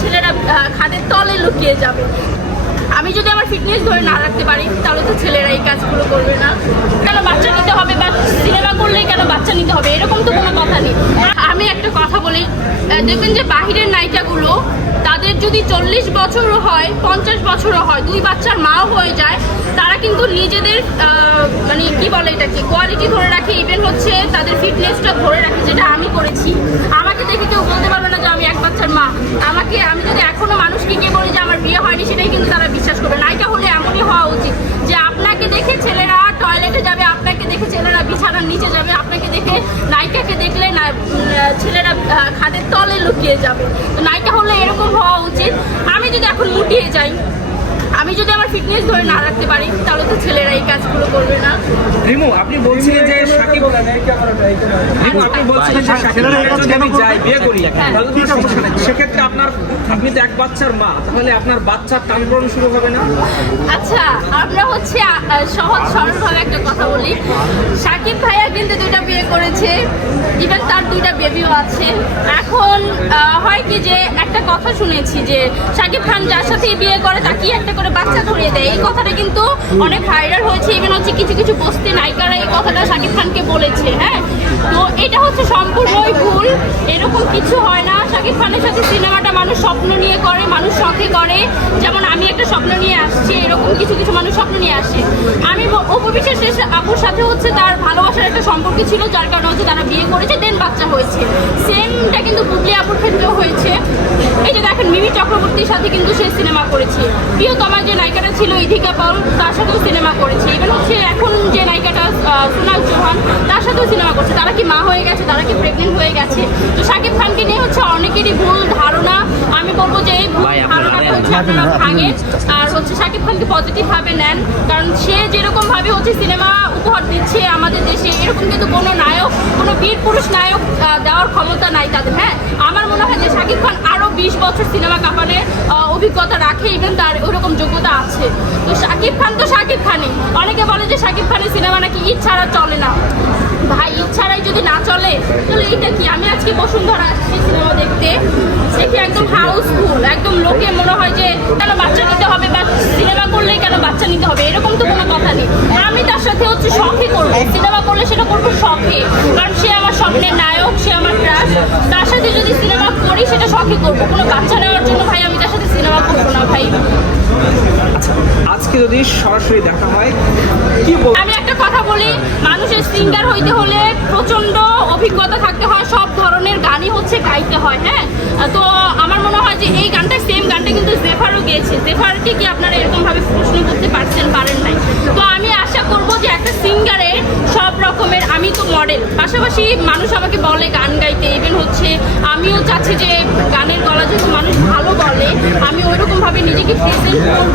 ছেলেরা খাদের তলে লুকিয়ে যাবে। আমি যদি আমার ফিটনেস ধরে না রাখতে পারি তাহলে তো ছেলেরা এই কাজগুলো করবে না। কেন বাচ্চা নিতে হবে বা সিনেমা করলেই কেন বাচ্চা নিতে হবে, এরকম তো কোনো কথা নেই। আমি একটা কথা বলি, দেখবেন যে বাহিরের নায়িকাগুলো তাদের যদি 40 বছরও হয় 50 বছরও হয়, 2 বাচ্চার মাও হয়ে যায়, তারা কিন্তু নিজেদের মানে কি বলে এটাকে কোয়ালিটি ধরে রাখে, ইভেন হচ্ছে তাদের ফিটনেসটা ধরে রাখে, যেটা আমি করেছি। আমাকে দেখে কেউ বলতে পারবে না যে আমি 1 বাচ্চার মা। আমি যদি এখনো মানুষকে গিয়ে বলি যে আমার বিয়ে হয়নি, সেটাই কিন্তু তারা বিশ্বাস করবে। নায়িকা হলে এমনই হওয়া উচিত যে আপনাকে দেখে ছেলেরা টয়লেটে যাবে, আপনাকে দেখে ছেলেরা বিছানার নিচে যাবে, আপনাকে দেখে নায়িকাকে দেখলে না ছেলেরা খাদের তলে লুকিয়ে যাবে। তো নায়িকা হলে এরকম হওয়া উচিত। আমি যদি এখন মুটিয়ে যাই, আমি যদি আমার ফিটনেস ধরে না রাখতে পারি তাহলে তো ছেলেরা এই কাজগুলো করবে না। রিমু, আপনি বলছিলেন যে সাকিব যদি যায় বিয়ে করি তাহলে তো সমস্যা নেই, সেক্ষেত্রে আপনি তো 1 বাচ্চার মা, তাহলে আপনার বাচ্চার টানপ্রণ শুরু হবে না? আচ্ছা, আমরা হচ্ছে সহজ সরলভাবে একটা কথা বলি। সাকিব ভাইয়া কিন্তু 2টা বিয়ে করেছে, ইভেন তার 2টা বেবিও আছে। এখন হয় কি যে একটা কথা শুনেছি যে সাকিব খান যার সাথে বিয়ে করে তাকেই একটা করে বাচ্চা ধরিয়ে দেয়। এই কথাটা কিন্তু অনেক ভাইরাল হয়েছে, ইভেন হচ্ছে কিছু কিছু বস্তি নায়িকারা এই কথাটা সাকিব খানকে বলেছে। হ্যাঁ, তো এটা হচ্ছে সম্পূর্ণই ভুল, এরকম কিছু হয় না। সাকিব খানের সাথে সিনেমাটা মানুষ স্বপ্ন নিয়ে করে, মানুষ শখে করে। যেমন আমি একটা স্বপ্ন নিয়ে আসছি, এরকম কিছু কিছু মানুষ স্বপ্ন নিয়ে আসে। আমি অপু বিশ্বাস আপুর সাথে হচ্ছে তার ভালোবাসার একটা সম্পর্ক ছিল, যার কারণে হচ্ছে তারা বিয়ে করেছে, দেন বাচ্চা হয়েছে। সেমটা কিন্তু বুবলি আপুর ক্ষেত্রেও হয়েছে। এই যে দেখেন, মিমি চক্রবর্তীর সাথে কিন্তু সে সিনেমা করেছে। প্রিয়তমার যে নায়িকাটা ছিল ইধিকা পাল, তার সাথেও সিনেমা করেছে। ইভেন হচ্ছে এখন যে নায়িকাটা সোনাল চৌহান, তার সাথেও সিনেমা করছে। তারা কি মা হয়ে গেছে, তারা কি প্রেগনেন্ট হয়ে গেছে? তো সাকিব খানকে নিয়ে হচ্ছে অনেকেরই ভুল ধারণা। আমি বলবো যে এই ভুল ধারণাটা হচ্ছে আপনারা ভাঙেন, আর হচ্ছে সাকিব খানকে পজিটিভ ভাবে নেন। কারণ সে যেরকম ভাবে হচ্ছে সিনেমা উপহার দিচ্ছে আমাদের দেশে, এরকম কিন্তু কোনো নায়ক, কোনো বীর পুরুষ নায়ক দেওয়ার ক্ষমতা নাই তাদের। হ্যাঁ, আমার মনে হয় যে সাকিব খান আরো 20 বছর সিনেমা কাঁপানের অভিজ্ঞতা রাখে, ইভেন তার ওরকম যোগ্যতা আছে। তো সাকিব খান তো সাকিব খানই। অনেকে বলে যে সাকিব খানের সিনেমা নাকি ঈদ ছাড়া চলে না। ভাই, ঈদ ছাড়াই যদি না চলে তাহলে এটা কি? আমি আজকে বসুন্ধরা আসছি সিনেমা দেখতে, দেখি একদম হাউসফুল, একদম লোকে মনে হয় যে কেন বাচ্চা নিতে হবে বা সিনেমা করলেই কেন বাচ্চা নিতে হবে, এরকম তো কোনো কথা নেই। আমি তার সাথে হচ্ছে শখে করবো, সিনেমা করলে সেটা করবো শখে, কারণ সে আমার স্বপ্নের নায়ক, সে আমার ক্রাশ। তার সাথে যদি সিনেমা করি সেটা শখে করবো, কোনো বাচ্চা নেওয়ার জন্য ভাই আমি তার সাথে সিনেমা করবো না ভাই। আজকে যদি সরাসরি দেখা হয় কি বলবো? আমি একটা কথা বলি, মানুষের সিঙ্গার হইতে হলে প্রচন্ড অভিজ্ঞতা থাকতে হয়, সব ধরনের গানই হচ্ছে গাইতে হয়। হ্যাঁ, তো আমার মনে হয় যে এই গানটা, সেম গানটা কিন্তু জেফারও গেয়েছে। জেফারকে কি আপনারা এরকম ভাবে প্রশ্ন করতে পারেন নাই? তো আমি আশা করবো যে একটা সিঙ্গারের সব রকমের, আমি তো মডেল, পাশাপাশি মানুষ আমাকে বলে গান গাইতে, ইভেন হচ্ছে আমিও চাচ্ছি যে গানের গলা যেহেতু মানুষ ভালো বলে, আমি ওইরকম ভাবে নিজেকে প্রেজেন্ট করবো।